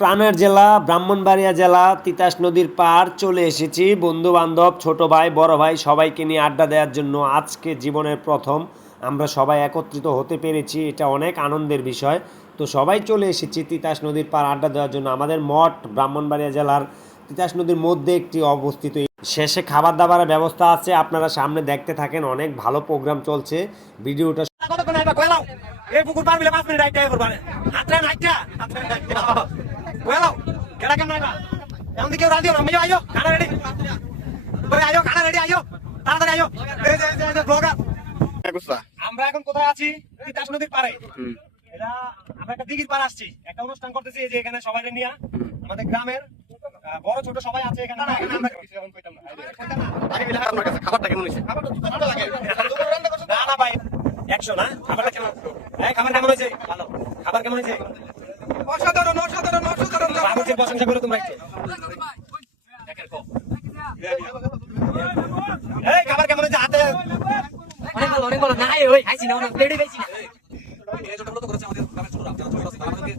প্রাণের জেলা ব্রাহ্মণবাড়িয়া জেলা তিতাস নদীর পাড় চলে এসেছি বন্ধু বান্ধব ছোট ভাই বড় ভাই সবাইকে নিয়ে আড্ডা দেওয়ার জন্য। আজকে জীবনের প্রথম আমরা সবাই একত্রিত হতে পেরেছি, এটা অনেক আনন্দের বিষয়। তো সবাই চলে এসেছি তিতাস নদীর পাড় আড্ডা দেওয়ার জন্য। আমাদের মঠ ব্রাহ্মণবাড়িয়া জেলার তিতাস নদীর মধ্যে একটি অবস্থিত। শেষে খাবার দাবারের ব্যবস্থা আছে, আপনারা সামনে দেখতে থাকেন, অনেক ভালো প্রোগ্রাম চলছে। ভিডিওটা এই পুকুর পার মিলে 5 মিনিট রাইট টাইম করবা হাতরা নাইটা ওয়েলো কেডা কেমন নাইবা এমন দিকে রাদিও না মেজো আইও খানা রেডি করে আইও খানা রেডি আইও তাড়াতাড়ি আইও এই যে ব্লগার আমরা এখন কোথায় আছি? তিতাস নদীর পাড়ে। এটা আমরা একটা দিঘির পাড়ে আসছি, একটা অনুষ্ঠান করতেছি। এই যে এখানে সবাই নিয়ে আমাদের গ্রামের বড় ছোট সবাই আছে এখানে। আমরা এখন কইতাম না আরে বিলা আমার কাছে খাবারটা কেমন হইছে? খাবারটা তো ভালো লাগে না না ভাই 100 না। খাবারটা কেমন? এই খাবার কেমন হইছে? ভালো। খাবার কেমন হইছে? অসাধারণ অসাধারণ অসাধারণ। বাবুর্চির প্রশংসা করো তোমরা একটু। দেখেন কো এই খাবার কেমন হইছে? হাতে অনেক ভালো না। ওই খাইছি না, ওনা প্লেটে খাইছি না। এই ছোট ছোট করেছে আমাদের গ্রামের ছোটরা, যারা ছোট আছে তারা আমাদেরকে